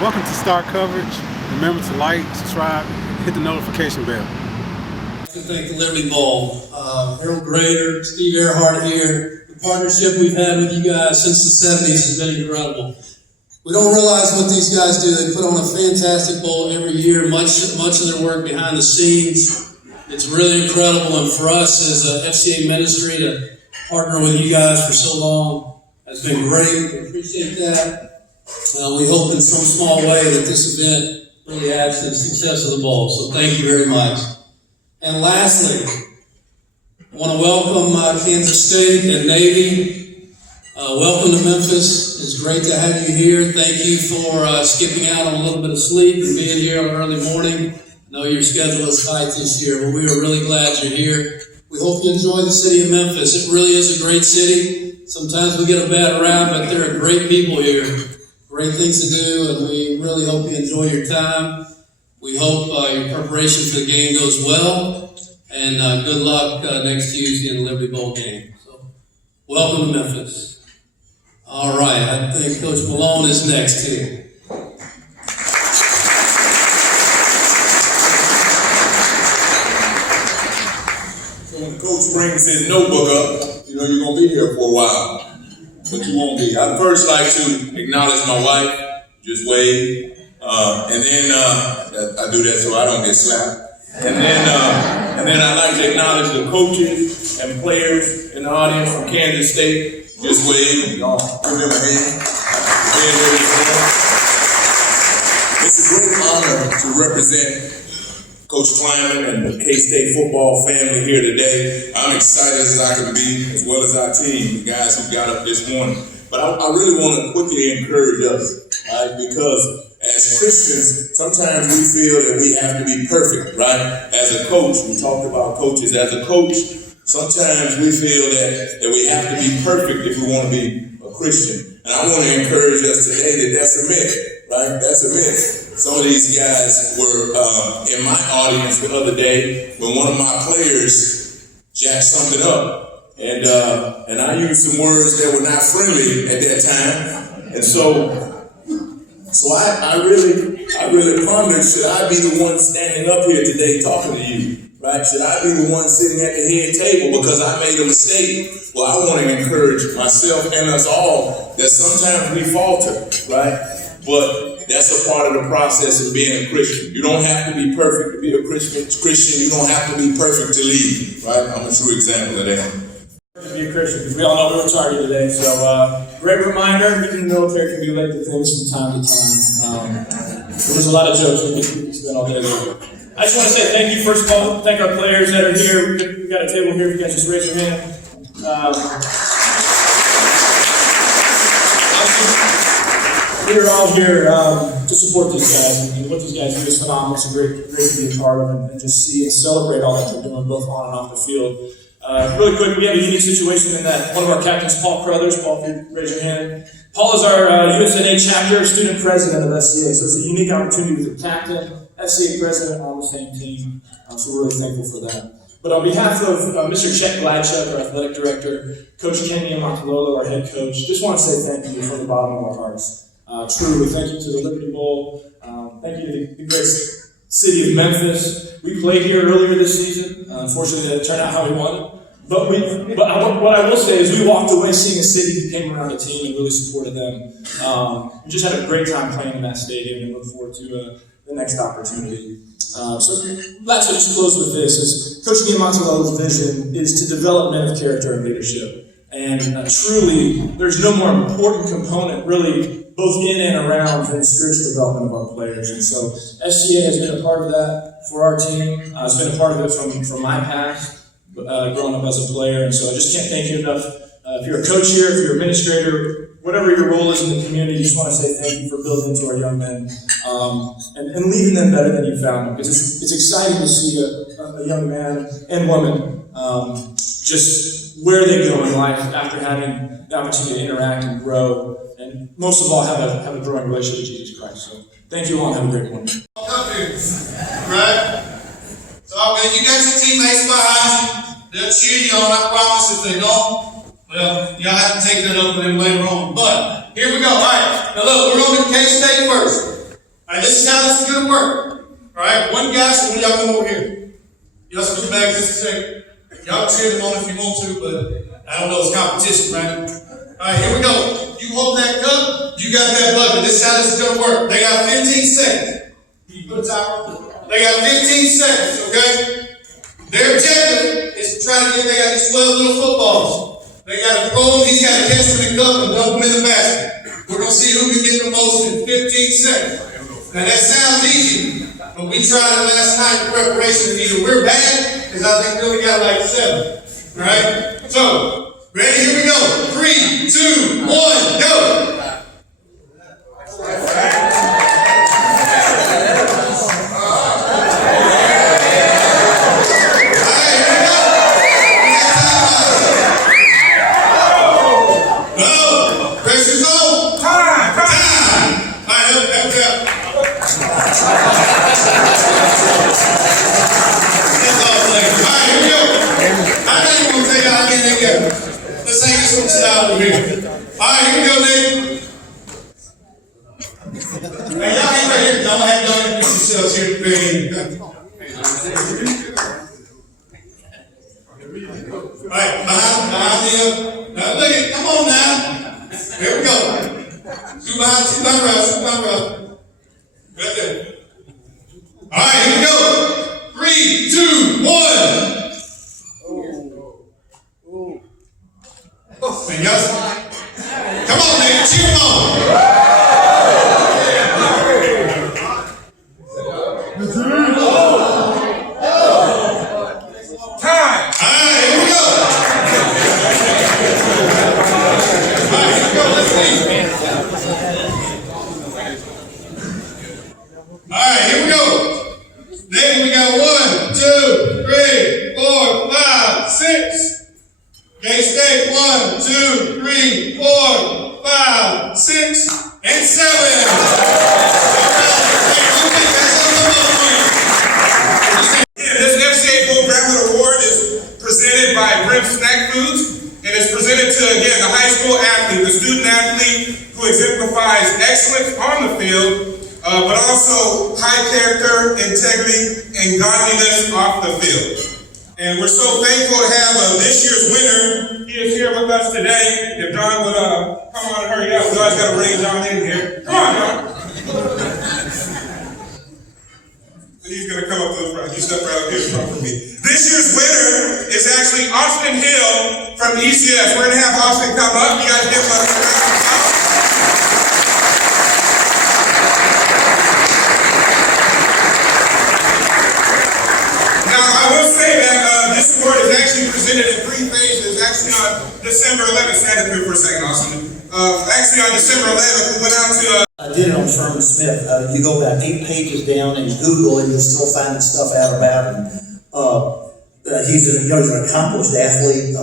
Welcome to Star Coverage. Remember to like, subscribe, hit the notification bell. I'd like to thank the Liberty Bowl. Harold Grader, Steve Earhart here. The partnership we've had with you guys since the 70s has been incredible. We don't realize what these guys do. They put on a fantastic bowl every year, much of their work behind the scenes. It's really incredible, and for us as a FCA ministry to partner with you guys for so long has been great. We appreciate that. We hope in some small way that this event really adds to the success of the bowl. So thank you very much. And lastly, I want to welcome Kansas State and Navy. Welcome to Memphis. It's great to have you here. Thank you for skipping out on a little bit of sleep and being here on early morning. I know your schedule is tight this year, but we are really glad you're here. We hope you enjoy the city of Memphis. It really is a great city. Sometimes we get a bad rap, but there are great people here. Great things to do, and we really hope you enjoy your time. We hope your preparation for the game goes well, and good luck next Tuesday in the Liberty Bowl game. So, welcome to Memphis. All right, I think Coach Malone is next here. So when the coach brings his notebook up, you know you're going to be here for a while. But you won't be. I'd first like to acknowledge my wife, just wave, and then I do that so I don't get slapped. And then I'd like to acknowledge the coaches and players in the audience from Kansas State. Just wave, y'all give them a hand. It's a great honor to represent Coach Kleiman and the K-State football family here today. I'm excited as I can be, as well as our team, the guys who got up this morning. But I really want to quickly encourage us, right? Because as Christians, sometimes we feel that we have to be perfect, right? As a coach, we talked about coaches. As a coach, sometimes we feel that we have to be perfect if we want to be a Christian. And I want to encourage us today that that's a myth, right? That's a myth. Some of these guys were in my audience the other day when one of my players jacked something up. And I used some words that were not friendly at that time. And so I really pondered, should I be the one standing up here today talking to you? Right? Should I be the one sitting at the head table because I made a mistake? Well, I want to encourage myself and us all that sometimes we falter, right? But that's a part of the process of being a Christian. You don't have to be perfect to be a Christian. You don't have to be perfect to lead, right? I'm a true example of that. To be a Christian, because we all know we're targeted today. So, great reminder. Even the military can be late to things from time to time. There's a lot of jokes we could spend all day there. I just want to say thank you, first of all. Thank our players that are here. We've got a table here. If you guys just raise your hand. We're all here to support these guys, and what these guys do is phenomenal. It's great to be a part of, and just see and celebrate all that they're doing, both on and off the field. Really quick, we have a unique situation in that one of our captains, Paul Crothers. Paul, if you raise your hand. Paul is our USNA chapter student president of FCA, so it's a unique opportunity to be the captain, FCA president on the same team. So we're really thankful for that. But on behalf of Mr. Chet Gladchuck, our athletic director, Coach Kenny McCullough, our head coach, just want to say thank you from the bottom of our hearts. Truly, thank you to the Liberty Bowl. Thank you to the great city of Memphis. We played here earlier this season. Unfortunately, it didn't turn out how we wanted. But what I will say is we walked away seeing a city who came around the team and really supported them. We just had a great time playing in that stadium and look forward to the next opportunity. So last, I'll just close with this: is Coach Giamatolo's vision is to develop men of character and leadership. And truly, there's no more important component, really, both in and around the spiritual development of our players. And so FCA has been a part of that for our team. It's been a part of it from my past, growing up as a player. And so I just can't thank you enough. If you're a coach here, if you're an administrator, whatever your role is in the community, I just want to say thank you for building into our young men and leaving them better than you found them. Because it's exciting to see a young man and woman just where they go in life after having the opportunity to interact and grow, and most of all, have a growing relationship with Jesus Christ. So thank you all, and have a great one. Right? So when you got your teammates behind you, they'll cheer you on, I promise. If they don't, well, y'all have to take that up with them later on. But here we go. All right. Now look, we're on to K-State first. Alright, this is how this is gonna work. Alright, one guy, so when y'all come over here. Y'all scoot back just a second. Y'all cheer them on if you want to, but I don't know, it's competition, right? Alright, here we go. You hold that cup, you got that bucket. This is how this is gonna work. They got 15 seconds. Can you put a timer on? They got 15 seconds, okay? Their objective is to try to get, they got these 12 little footballs. They got to throw them, he's got to catch them in the cup and dump them in the basket. We're going to see who can get the most in 15 seconds. Now that sounds easy, but we tried it last night in preparation. Either we're bad, because I think we only got like 7. Alright? So, ready? Here we go. 3, 2, 1, go! Alright, here we go, Nate. Hey, y'all ain't right here. Y'all have done it yourselves here at the very end. Alright, behind the now look at, come on now. Here we go. Two behind row. Right there. Alright, here we go. 3, 2, 1. And y'all, come on, man, cheer them on. Time. All right, here we go. All right, here we go. Let's see. All right, here we go. Then we got 1, 2, 3, 4, 5, 6. K-State, 1, 2, 3, 4, 5, 6, and 7. This FCA Bowl Graduate Award is presented by Brim Snack Foods, and it's presented to, again, the high school athlete, the student athlete who exemplifies excellence on the field, but also high character, integrity, and godliness off the field. And we're so thankful to have this year's winner. He is here with us today. If John would come on and hurry up, we always got to bring John in here. Come on, John. He's going to come up to the front. You step right up here in front of me. This year's winner is actually Austin Hill from ECS. We're going to have Austin come up. You guys give him a round of applause. Now, I will say that this award is actually presented in 3 phases. Actually, on December 11th, stand up here for a second, Austin. Actually, on December 11th, we went out to I did it on Sherman Smith. You go about 8 pages down and Google and you're still finding stuff out about him. He's an accomplished athlete, a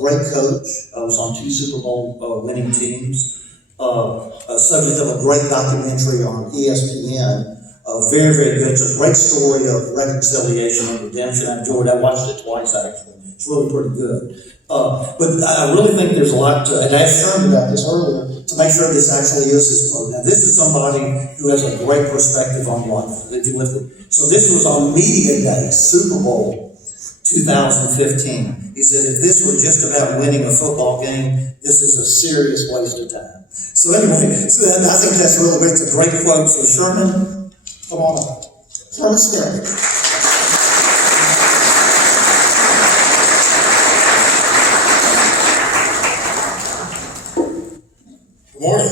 great coach. Was on 2 Super Bowl winning teams. A subject of a great documentary on ESPN. Very, very good. It's a great story of reconciliation and redemption. I enjoyed it. I watched it twice, actually. It's really pretty good. But I really think there's a lot to, and I asked Sherman about this earlier, to make sure this actually is his program. This is somebody who has a great perspective on life. So this was on Media Day, Super Bowl 2015. He said, if this were just about winning a football game, this is a serious waste of time. So anyway, I think that's really great. It's a great quote. So Sherman, come on up. Sherman Smith. Good morning.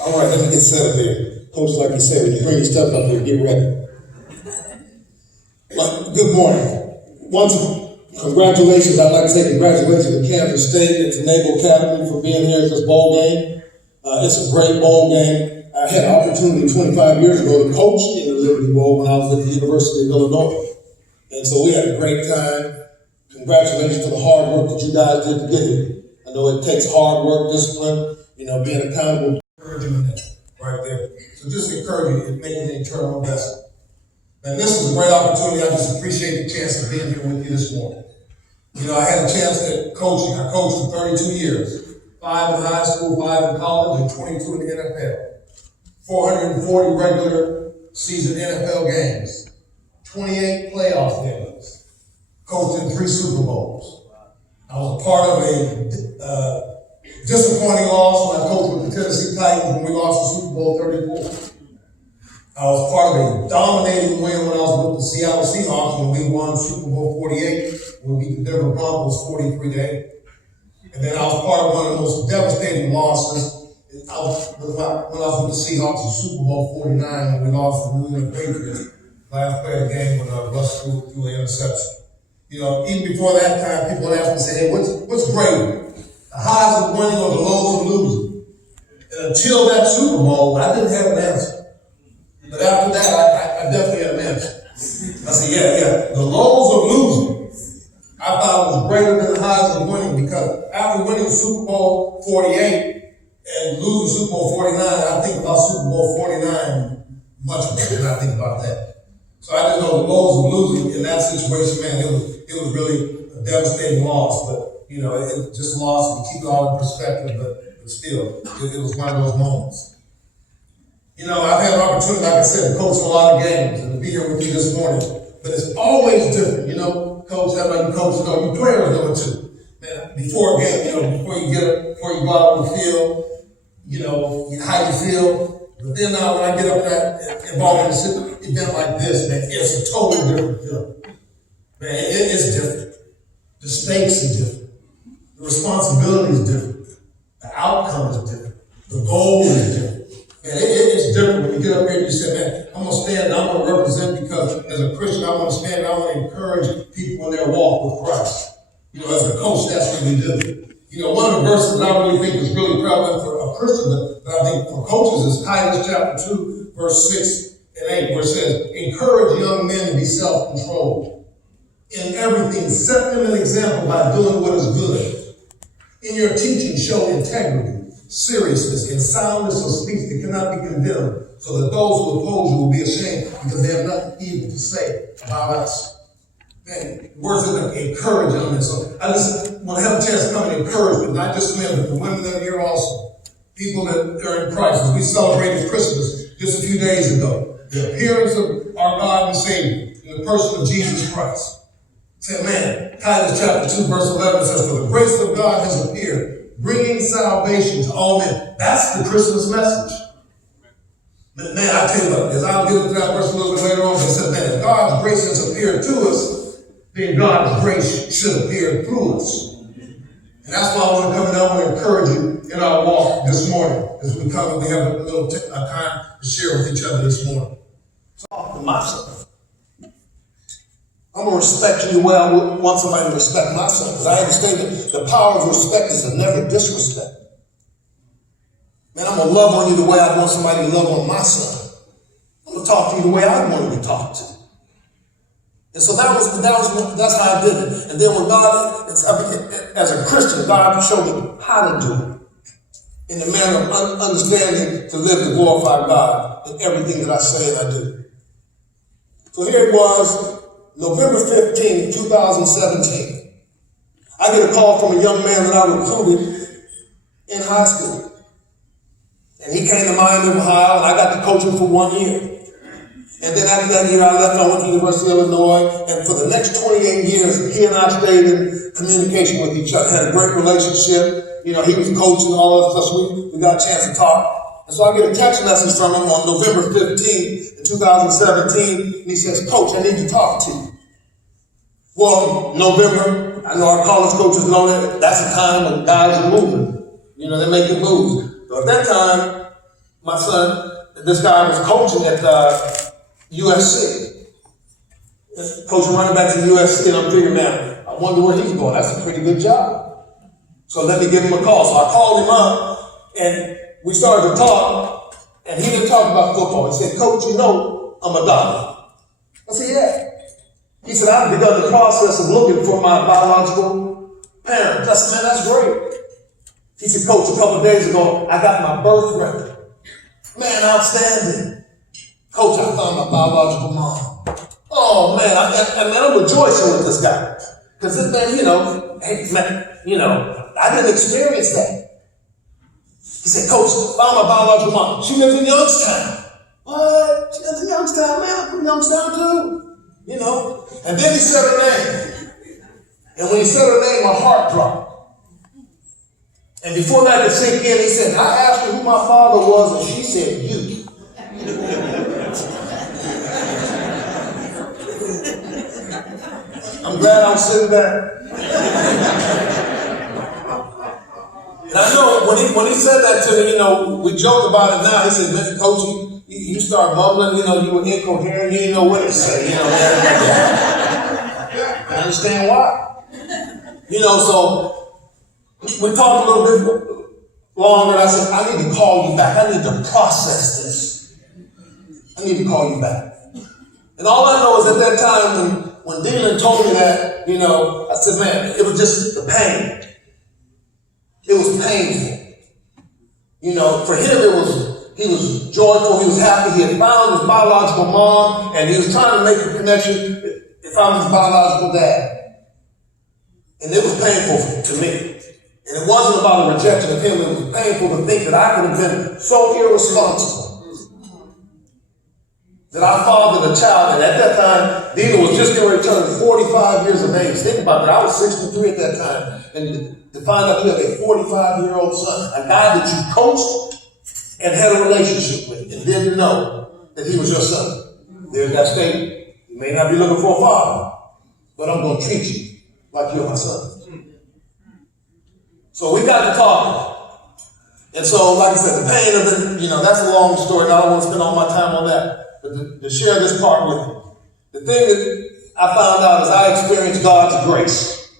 All right, let me get set up here. Coach, like you said, when you bring your stuff up here, get ready. Good morning. Congratulations. I'd like to say congratulations to Kansas State and to Naval Academy for being here at this bowl game. It's a great bowl game. I had an opportunity 25 years ago to coach in the Liberty Bowl when I was at the University of Illinois. And so we had a great time. Congratulations to the hard work that you guys did to get here. I know it takes hard work, discipline, being accountable. Encouraging that right there. So just encourage you in making the internal investment. And this is a great opportunity. I just appreciate the chance of being here with you this morning. I had a chance at coaching. I coached for 32 years. 5 in high school, 5 in college, and 22 in the NFL. 440 regular season NFL games, 28 playoff games, coached in 3 Super Bowls. I was a part of a disappointing loss when I coached with the Tennessee Titans when we lost the Super Bowl 34. I was part of a dominating win when I was with the Seattle Seahawks when we won Super Bowl 48, when we beat the Denver Broncos 43-8. And then I was part of one of the most devastating losses when I was with the Seahawks in Super Bowl 49 when we lost the New England Patriots. Last play of the game when Russ threw an interception. You know, even before that time, people would ask me, say, hey, what's greater? The highs of winning or the lows of losing? And until that Super Bowl, I didn't have an answer. But after that, I definitely had an answer. I said, yeah. The lows of losing, I thought it was greater than the highs of winning, because after winning Super Bowl 48 and losing Super Bowl 49, I think about Super Bowl 49 much more than I think about that. So I just know the lows of losing in that situation, man, it was really a devastating loss. But, you know, it just a loss, and keep it all in perspective, but still, it was one of those moments. You know, I've had an opportunity, like I said, to coach a lot of games and to be here with you this morning. But it's always different, you know, coach, I know you coach, you players know it too. Man, before a game, you know, before you go out on the field, you know, how you feel. But then now when I get up there involved in an event like this, man, it's a totally different feeling. Man, it's different. The stakes are different. The responsibility is different. The outcome is different. The goal is different. Man, it's different when you get up here and you say, man, I'm going to stand and I'm going to represent, because as a Christian, I want to stand and I want to encourage people in their walk with Christ. You know, as a coach, that's what we do. You know, one of the verses that I really think is really prevalent for a Christian, but I think for coaches, is Titus chapter 2, verse 6 and 8, where it says, encourage young men to be self-controlled. In everything, set them an example by doing what is good. In your teaching, show integrity, seriousness, and soundness of speech that cannot be condemned, so that those who oppose you will be ashamed because they have nothing evil to say about us. Man, words of encouragement. So I just want to have a chance to come and encourage them, not just men, but the women that are here also. People that are in Christ. As we celebrated Christmas just a few days ago, the appearance of our God and Savior in the person of Jesus Christ. Say, man, Titus chapter 2, verse 11 says, for the grace of God has appeared, bringing salvation to all men. That's the Christmas message. Man, I tell you what, as I'll get into that verse a little bit later on, it said, man, if God's grace has appeared to us, then God's grace should appear through us. And that's why I want to come down and encourage you in our walk this morning, as we come and we have a little time to share with each other this morning. Talk to myself. I'm going to respect you the way I would want somebody to respect myself, because I understand that the power of respect is to never disrespect. Man, I'm going to love on you the way I want somebody to love on my son. I'm going to talk to you the way I want to be talked to. And so that's how I did it. And then when God, as a Christian, God showed me how to do it in the manner of understanding to live to glorify God in everything that I say and I do. So here it was, November 15, 2017. I get a call from a young man that I recruited in high school. And he came to Miami, Ohio, and I got to coach him for 1 year. And then after that year, I left, I went to the University of Illinois, and for the next 28 years, he and I stayed in communication with each other, had a great relationship. You know, he was coaching and all that stuff, so we got a chance to talk. And so I get a text message from him on November 15, 2017, and he says, Coach, I need to talk to you. Well, November, I know our college coaches know that's the time when guys are moving. You know, they're making moves. So at that time, my son, this guy was coaching at USC. Coaching running back to USC, and I'm figuring, man, I wonder where he's going. That's a pretty good job. So let me give him a call. So I called him up, and we started to talk, and he didn't talk about football. He said, Coach, you know I'm adopted. I said, yeah. He said, I've begun the process of looking for my biological parents. I said, man, that's great. He said, Coach, a couple of days ago, I got my birth record. Man, outstanding. Coach, I found my biological mom. Oh, man, I'm rejoicing with this guy. Because this man, you know, hey, man, you know, I didn't experience that. He said, Coach, found my biological mom. She lives in Youngstown. What? She lives in Youngstown, man. I'm from Youngstown too. You know. And then he said her name. And when he said her name, my heart dropped. And before that could sink in, he said, I asked her who my father was, and she said, you. I'm glad I'm sitting back. And I know when he said that to me, you know, we joke about it now. He said, man, Coach, you start mumbling, you know, you were incoherent, you didn't know what to say, you know. I understand why. You know, so we talked a little bit longer, and I said, I need to call you back. I need to process this. I need to call you back. And all I know is at that time when Deland told me that, you know, I said, man, it was just the pain. It was painful. You know, for him he was joyful, he was happy, he had found his biological mom, and he was trying to make the connection if I'm his biological dad. And it was painful to me. And it wasn't about a rejection of him, it was painful to think that I could have been so irresponsible that I fathered a child, and at that time, Deland was just getting ready to turn 45 years of age. Think about that. I was 63 at that time. And to find out you have a 45-year-old son, a guy that you coached and had a relationship with, and didn't know that he was your son. There's that statement. You may not be looking for a father, but I'm going to treat you like you're my son. So we got to talking. And so, like I said, the pain of it, you know, that's a long story, and I don't want to spend all my time on that. But to share this part with you, the thing that I found out is I experienced God's grace.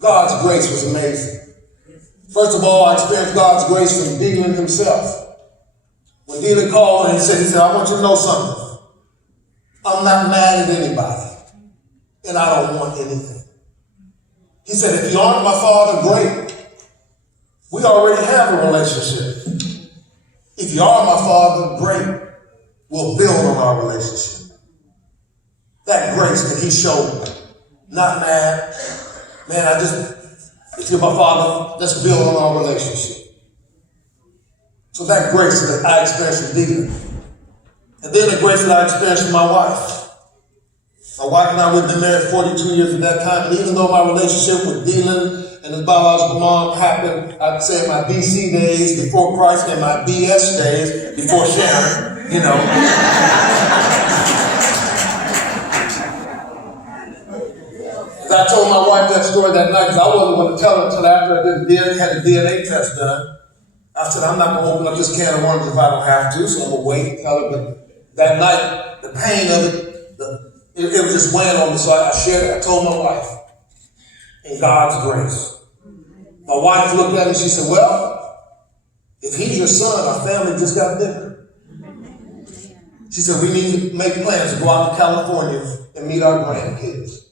God's grace was amazing. First of all, I experienced God's grace from Deland himself. When Deland called and he said, I want you to know something. I'm not mad at anybody, and I don't want anything. He said, if you aren't my father, great. We already have a relationship. If you are my father, great. We'll build on our relationship. That grace that he showed me. Not mad. Man, if you're my father, let's build on our relationship. So that grace that I experienced from Deland. And then the grace that I experienced from my wife. My wife and I, we've been married 42 years at that time. And even though my relationship with Deland and his biological mom happened, I'd say my BC days before Christ and my BS days before Sharon. You know. I told my wife that story that night because I wasn't going to tell her until after I had a DNA test done. I said, I'm not going to open up this can of worms if I don't have to, so I'm going to wait and tell her. But that night, the pain of it was just weighing on me, so I shared it. I told my wife, in God's grace. My wife looked at me and she said, well, if he's your son, our family just got bigger. She said, we need to make plans to go out to California and meet our grandkids.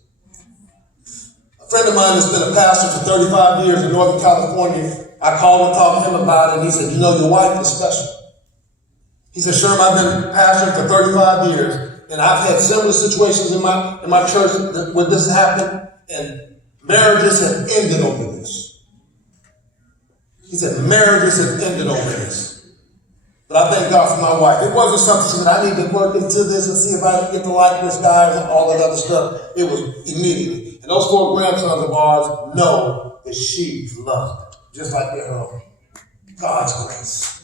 A friend of mine that's been a pastor for 35 years in Northern California, I called and talked to him about it, and he said, you know, your wife is special. He said, Sherman, I've been pastoring for 35 years, and I've had similar situations in my church where this happened, and marriages have ended over this. He said, marriages have ended over this. But I thank God for my wife. It wasn't something that I need to work into this and see if I can get to like this guy and all that other stuff. It was immediately. And those 4 grandsons of ours know that she's loved, just like their own. God's grace.